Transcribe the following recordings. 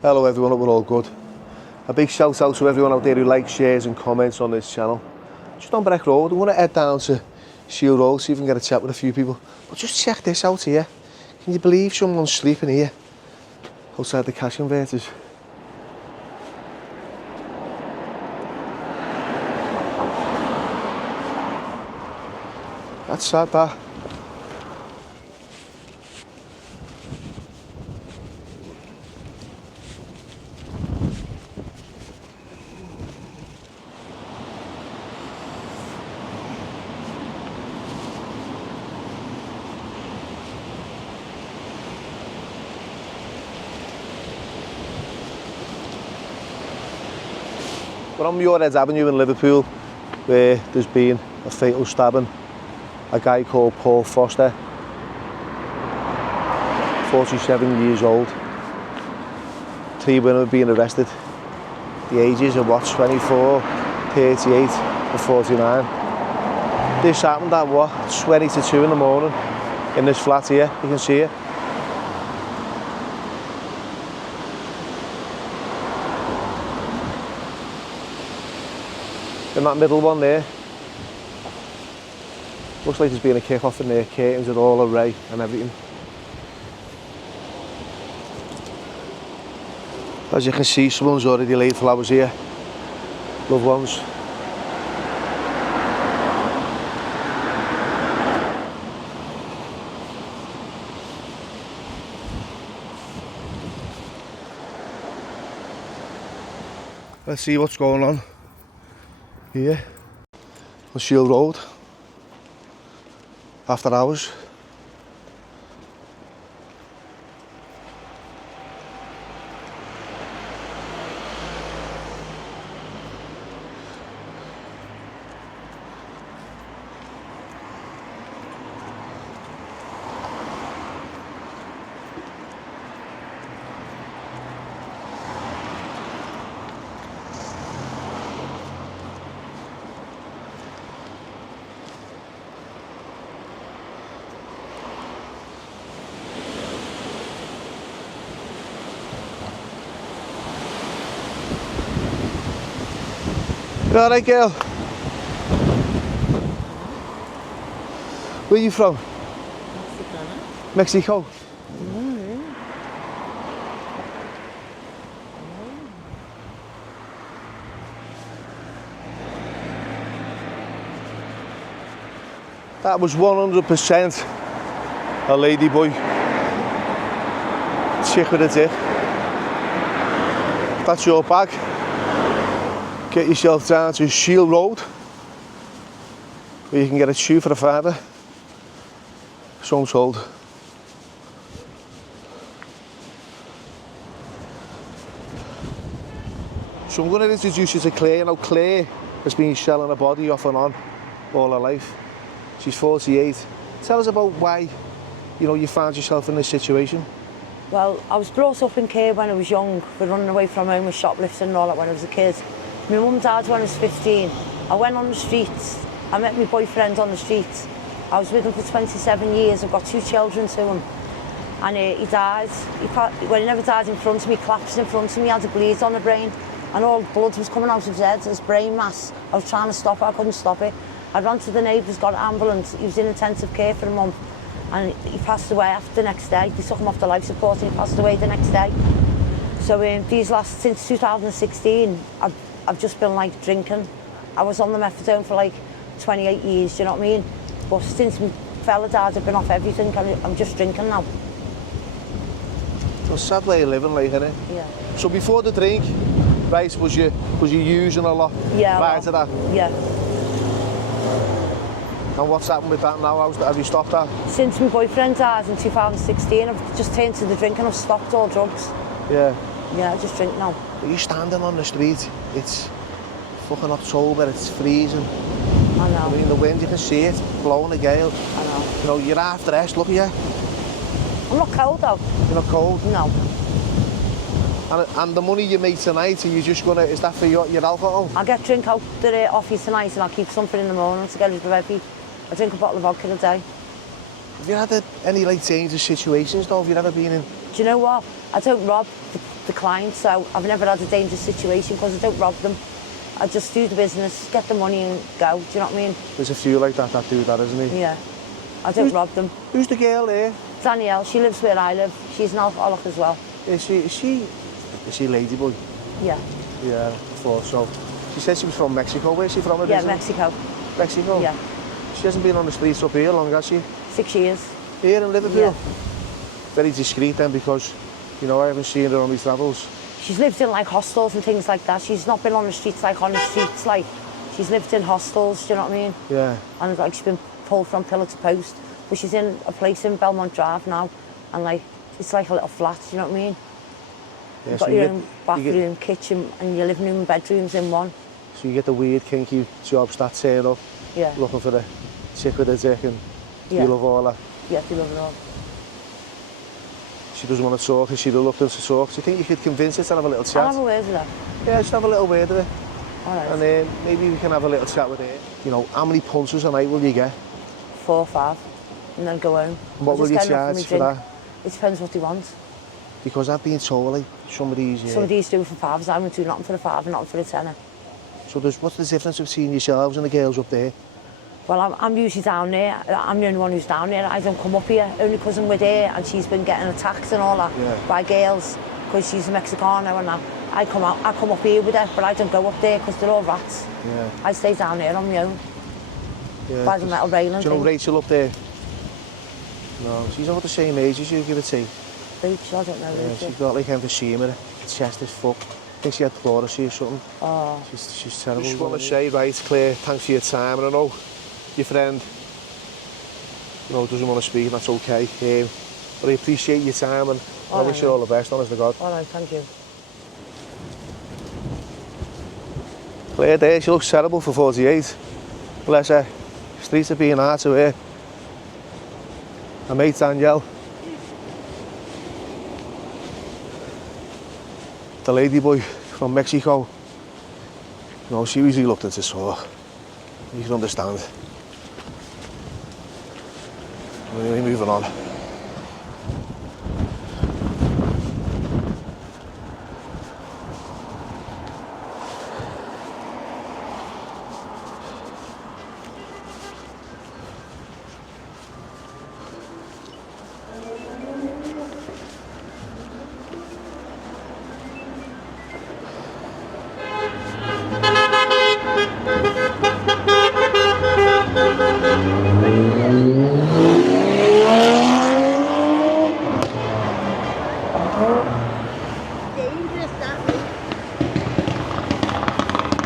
Hello everyone, hope we're all good. A big shout out to everyone out there who likes, shares and comments on this channel. Just on Breck Road, I want to head down to SHEIL ROAD, see if we can get a chat with a few people. But just check this out here. Can you believe someone's sleeping here? Outside the cash converters. That's sad, that. We're on Muirhead Avenue in Liverpool, where there's been a fatal stabbing. A guy called Paul Foster, 47 years old. 3 women have been arrested. The ages are what, 24, 38 and 49. This happened at what, 20 to 2 in the morning in this flat here, you can see it. In that middle one there, looks like there's been a kick-off in there, curtains are all array and everything. As you can see, someone's already laid flowers here, loved ones. Let's see what's going on here on SHEIL ROAD after hours. You alright, girl? Where are you from? Mexico. That was 100% a lady boy. Chick with a dick. That's your bag. Get yourself down to SHEIL ROAD, where you can get a shoe for a father. So I'm told. So I'm going to introduce you to Claire. Now Claire has been selling her body off and on all her life. She's 48. Tell us about why, you found yourself in this situation. Well, I was brought up in care when I was young, for running away from home with shoplifting and all that when I was a kid. My mum died when I was 15. I went on the streets. I met my boyfriend on the streets. I was with him for 27 years. I've got 2 children to him. And he died. Well, he never died in front of me, collapsed in front of me, had a bleed on the brain. And all blood was coming out of his head, his brain mass. I was trying to stop it, I couldn't stop it. I ran to the neighbours, got an ambulance. He was in intensive care for a month. And he passed away after the next day. They took him off the life support and he passed away the next day. So since 2016, I've just been like drinking. I was on the methadone for like 28 years, do you know what I mean? But since my fella died, I've been off everything. I'm just drinking now. It's a sad way of living, like, isn't it? Yeah. So before the drink, right, was you using a lot? Yeah. Prior to that? Yeah. And what's happened with that now? Have you stopped that? Since my boyfriend died in 2016, I've just turned to the drink and I've stopped all drugs. Yeah. Yeah, I just drink now. Are you standing on the street? It's fucking October, it's freezing. I know. I mean, the wind, you can see it, blowing a gale. I know. You're half dressed, look at you. I'm not cold though. You're not cold? No. And the money you make tonight, are you just gonna, is that for your alcohol? I'll get drink out off you tonight and I'll keep something in the morning to get rid of heavy. I drink a bottle of vodka a day. Have you had any like dangerous situations though? Have you ever been in? Do you know what? I don't rob. The declined, so I've never had a dangerous situation because I don't rob them. I just do the business, get the money and go, do you know what I mean? There's a few like that do that, isn't he? Yeah, I don't rob them. Who's the girl there? Danielle, she lives where I live. She's an alcoholic as well. Is she Ladyboy? Yeah. Yeah, I thought so. She said she was from Mexico. Where's she from originally? Yeah, Mexico. Mexico? Yeah. She hasn't been on the streets up here long, has she? 6 years. Here in Liverpool? Yeah. Very discreet then, because, you know, I haven't seen her on these travels. She's lived in like hostels and things like that. She's not been on the streets like she's lived in hostels, do you know what I mean? Yeah. And like she's been pulled from pillar to post. But she's in a place in Belmont Drive now, and like it's like a little flat, do you know what I mean? Yeah, You've got your own bathroom, kitchen, and your living room and bedrooms in one. So you get the weird, kinky jobs that turn up, Yeah. looking for the chick with the dick, and you love all that. Yeah, you love it all. She doesn't want to talk, and she's reluctant to talk. Do you think you could convince her to have a little chat? I'll have a word with her. Yeah, just have a little word with her. All right. And then maybe we can have a little chat with her. You know, how many punches a night will you get? 4 or 5, and then go home. And what will you charge for that? It depends what they want. Because I've been told, like, somebody's doing for 5s, I won't do nothing for a 5 and nothing for a 10. So what's the difference between yourselves and the girls up there? Well, I'm usually down there. I'm the only one who's down there. I don't come up here, only because I'm with her and she's been getting attacked and all that by girls, because she's a Mexicano and that. I come up here with her, but I don't go up there because they're all rats. Yeah. I stay down there on my own, Yeah, by the metal railing. Do you know Rachel up there? No, she's about the same age as you, give or take. Rachel, I don't know. Yeah, she's got like emphysema, chest is fucked. I think she had pleurisy or something. Oh. She's terrible. I just want to say, right, Claire, thanks for your time. And I know your friend, you know, doesn't want to speak, and that's okay. But I appreciate your time, and I wish you all the best, honest to God. All right, thank you. Claire there, she looks terrible for 48. Bless her. Streets are being hard to her. Her mate Danielle. The ladyboy from Mexico. No, she was reluctant to talk. You can understand. We're moving on.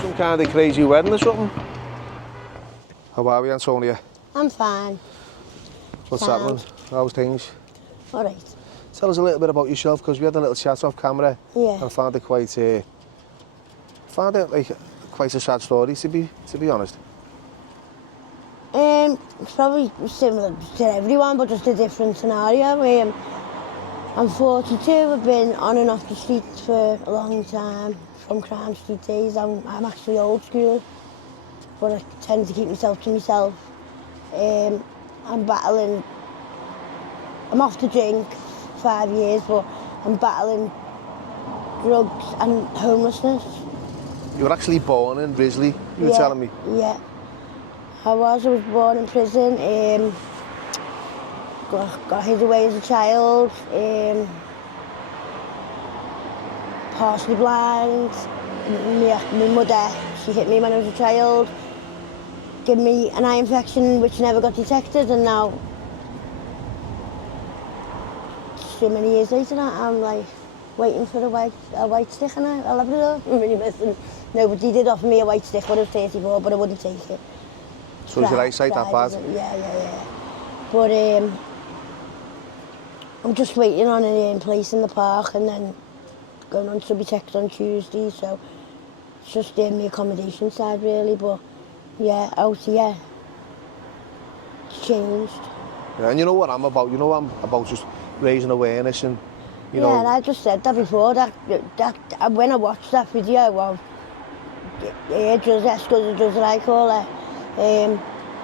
Some kind of crazy wedding or something? How are we, Antonia? I'm fine. What's Sound. happening? How's things? All right. Tell us a little bit about yourself, because we had a little chat off camera. Yeah. And found it like quite a sad story, to be honest. It's probably similar to everyone, but just a different scenario. I'm 42. I've been on and off the streets for a long time, from Crime Street days. I'm actually old school, but I tend to keep myself to myself. I'm battling. I'm off the drink 5 years, but I'm battling drugs and homelessness. You were actually born in Risley, you were telling me. Yeah. I was born in prison, got hid away as a child, partially blind. My mother, she hit me when I was a child, gave me an eye infection which never got detected, and now, so many years later, I'm like waiting for a white stick and a Labrador. I'm really missing. Nobody did offer me a white stick when I was 34, but I wouldn't take it. So is your eyesight that bad? Yeah. But I'm just waiting on a place in the park and then going on to be checked on Tuesday, so it's just in the accommodation side really, but yeah, out here, it's changed. Yeah, and you know what I'm about? You know I'm about just raising awareness and, you know... Yeah, and I just said that before, that when I watched that video of drugs I call it,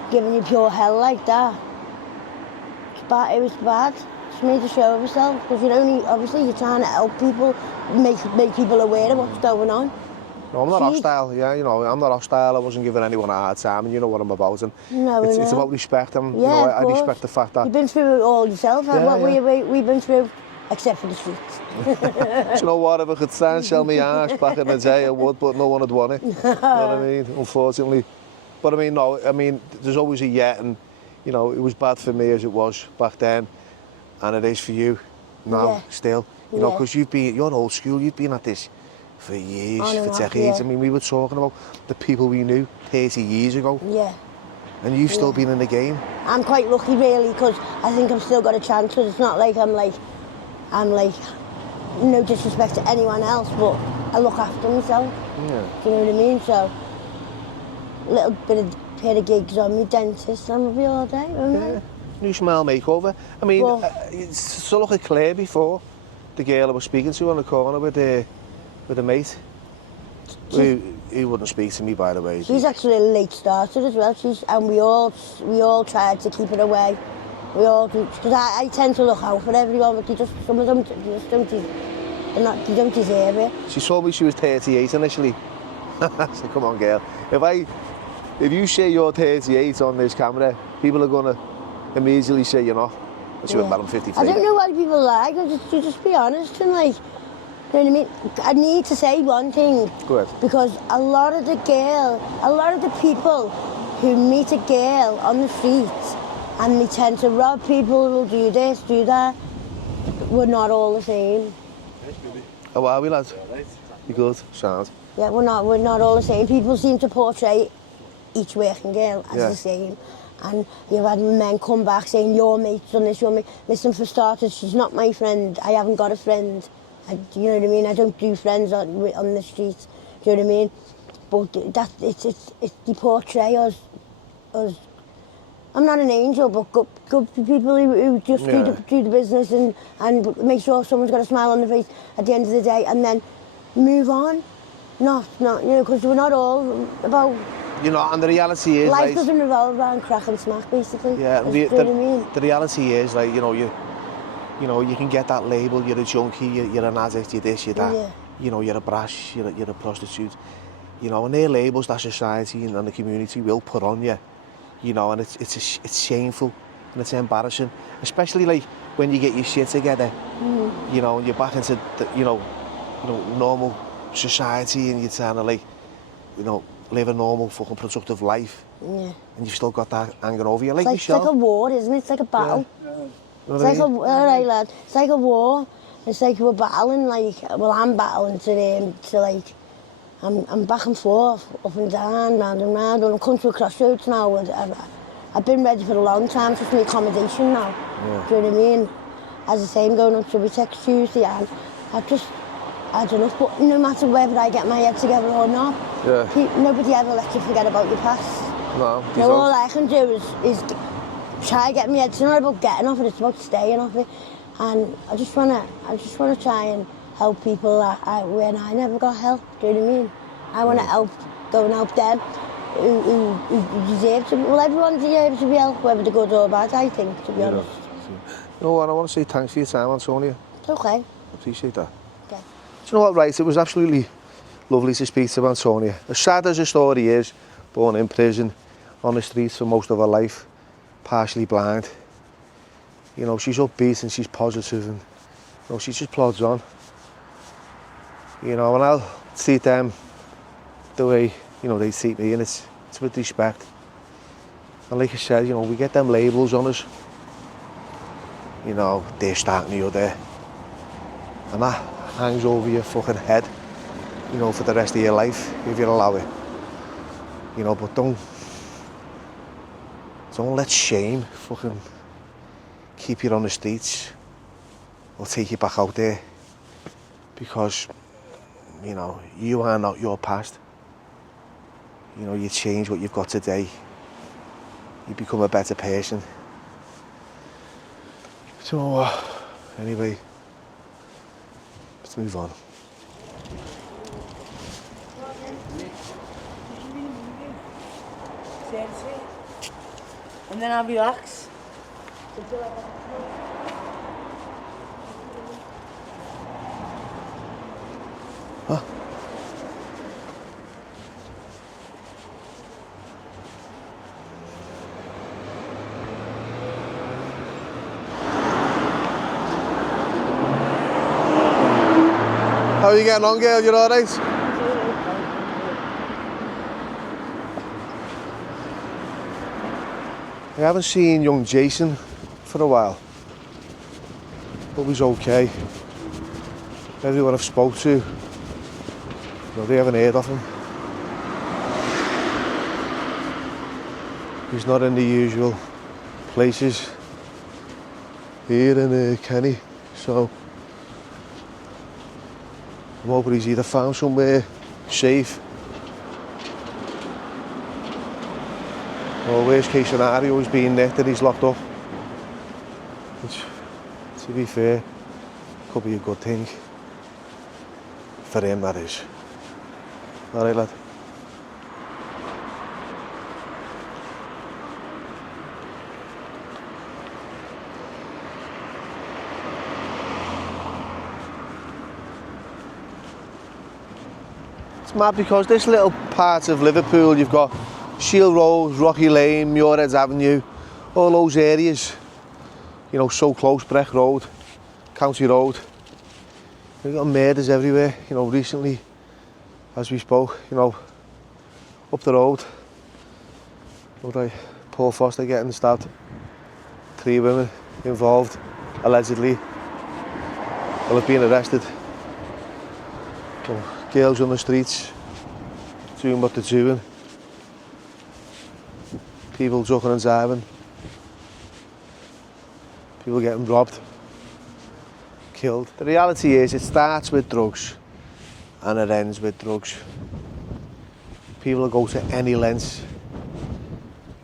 giving you pure hell like that, it was bad. just made a show of herself because obviously you're trying to help people, make people aware of what's going on. No, I'm not hostile, yeah, you know, I'm not hostile. I wasn't giving anyone a hard time, and you know what I'm about. And No, it's about respect, and yeah, you know, of I respect the fact that... You've been through it all yourself, Yeah, what yeah. we've been through, except for the streets. Do you know what, if I could stand sell me ass back in the day, I would, but no one would want it. You know what I mean? Unfortunately. But I mean, no, I mean, there's always a yet, and, you know, it was bad for me as it was back then, and it is for you now, still. You know, because you're old school, you've been at this for years, for decades. I mean, we were talking about the people we knew 30 years ago. Yeah. And you've still been in the game. I'm quite lucky, really, because I think I've still got a chance, because it's not like I'm no disrespect to anyone else, but I look after myself. Yeah. Do you know what I mean? So, a little pair of gigs on me, dentist, and I'll be all day, won't I? New smile makeover. I mean, so look at Claire before, the girl I was speaking to on the corner with a mate. He wouldn't speak to me, by the way. She's actually a late starter as well. And we all tried to keep her away. We all do, because I tend to look out for everyone, but some of them just don't deserve it. She told me she was 38 initially. I said, come on, girl. If you say you're 38 on this camera, people are gonna immediately say you're not. And she went, well, I'm 53. I don't know why people lie. Just be honest and you know what I mean? I need to say one thing. Go ahead. Because a lot of the people who meet a girl on the street and they tend to rob people, who'll do this, do that, we're not all the same. How are we, lads? You good? Sound. Yeah, we're not all the same. People seem to portray each working girl as the same. And you've had men come back saying, your mate's done this, your mate. Listen, for starters, she's not my friend. I haven't got a friend. You know what I mean? I don't do friends on the streets. Do you know what I mean? But it's they portray us. I'm not an angel, but good people who just do the business and make sure someone's got a smile on their face at the end of the day, and then move on. Not you know, because we're not all about. You know, and the reality is, life doesn't revolve around crack and smack, basically. Yeah, do you know what I mean? The reality is, you know, you can get that label, you're a junkie, you're an addict, you're this, you're that. Yeah. You know, you're a brash, you're a prostitute. You know, and they're labels that society and the community will put on you. You know, and it's shameful and it's embarrassing. Especially when you get your shit together, you know, and you're back into normal society, and you're trying to live a normal fucking productive life. Yeah. And you've still got that hanging over you. It's like a war, isn't it? It's like a battle. Yeah. It's like alright, lad. It's like a war. It's like we're battling, I'm battling to I'm back and forth, up and down, round and round. And I've come to a crossroads now. I've been ready for a long time, just my accommodation now. Yeah. Do you know what I mean? As I say, I'm going on to Text Tuesday, and I don't know, but no matter whether I get my head together or not, nobody ever lets you forget about your past. No. So all I can do is try to get my head. It's not about getting off it, it's about staying off it. And I just wanna try and help people when I never got help. Do you know what I mean? I wanna go and help them who deserve to. Well, everyone deserves to be helped, whether they're good or bad, I think, to be honest. You know what, I want to say thanks for your time, Antonia. It's okay. I appreciate that. Okay. Do you know what, right, it was absolutely lovely to speak to Antonia. As sad as the story is, born in prison, on the streets for most of her life, partially blind. You know, she's upbeat and she's positive, and you know, she just plods on. You know, and I'll treat them the way, you know, they treat me, and it's with respect. And like I said, you know, we get them labels on us. You know, this, that and the other. And that hangs over your fucking head, you know, for the rest of your life, if you allow it. You know, but don't let shame fucking keep you on the streets or take you back out there, because, you know, you are not your past. You know, you change what you've got today. You become a better person. So, anyway, let's move on. And then I'll relax. How are you getting on, girl? You alright? I haven't seen young Jason for a while. But he's okay. Everyone I've spoke to, they haven't heard of him. He's not in the usual places here in Kenny, so I'm hoping he's either found somewhere safe, or worst case scenario, he's being nicked and he's locked up. Which, to be fair, could be a good thing. For him, that is. Alright, lad. It's mad because this little part of Liverpool, you've got SHEIL Road, Rocky Lane, Muirheads Avenue, all those areas, you know, so close, Breck Road, County Road. We've got murders everywhere, you know, recently, as we spoke, you know, up the road. Looked like Paul Foster getting stabbed. 3 women involved, allegedly. Will have been arrested. So, girls on the streets, doing what they're doing. People ducking and diving. People getting robbed. Killed. The reality is, it starts with drugs and it ends with drugs. People will go to any lengths,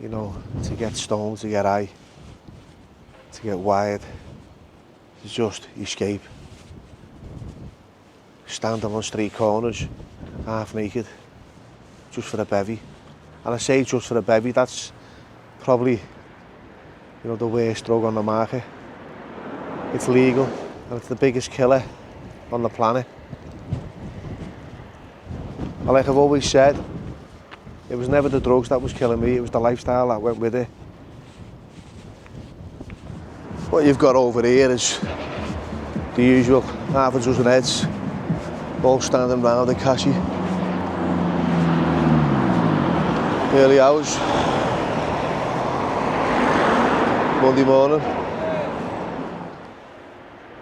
you know, to get stoned, to get high, to get wired, to just escape. Standing on street corners, half naked, just for a bevy. And I say just for a bevy, that's probably, you know, the worst drug on the market. It's legal. And it's the biggest killer on the planet. And like I've always said, it was never the drugs that was killing me, it was the lifestyle that went with it. What you've got over here is the usual half a dozen heads, all standing round the cashy. Early hours, Monday morning.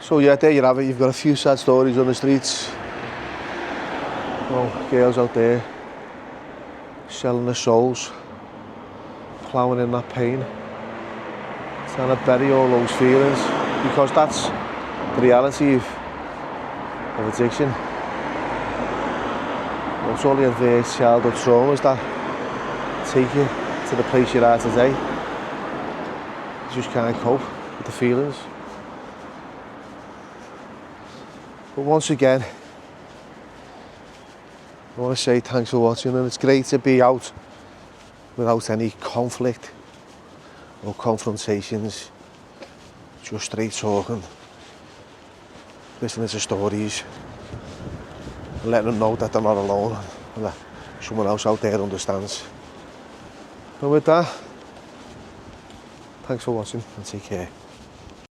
So yeah, there you have it. You've got a few sad stories on the streets. Oh, girls out there selling their souls, ploughing in that pain, trying to bury all those feelings, because that's the reality of addiction. It's all the adverse childhood traumas that take you to the place you are today. You just can't cope with the feelings. But once again, I want to say thanks for watching, and it's great to be out without any conflict or confrontations, just straight talking, listening to stories, and letting them know that they're not alone and that someone else out there understands. And with that, thanks for watching and take care.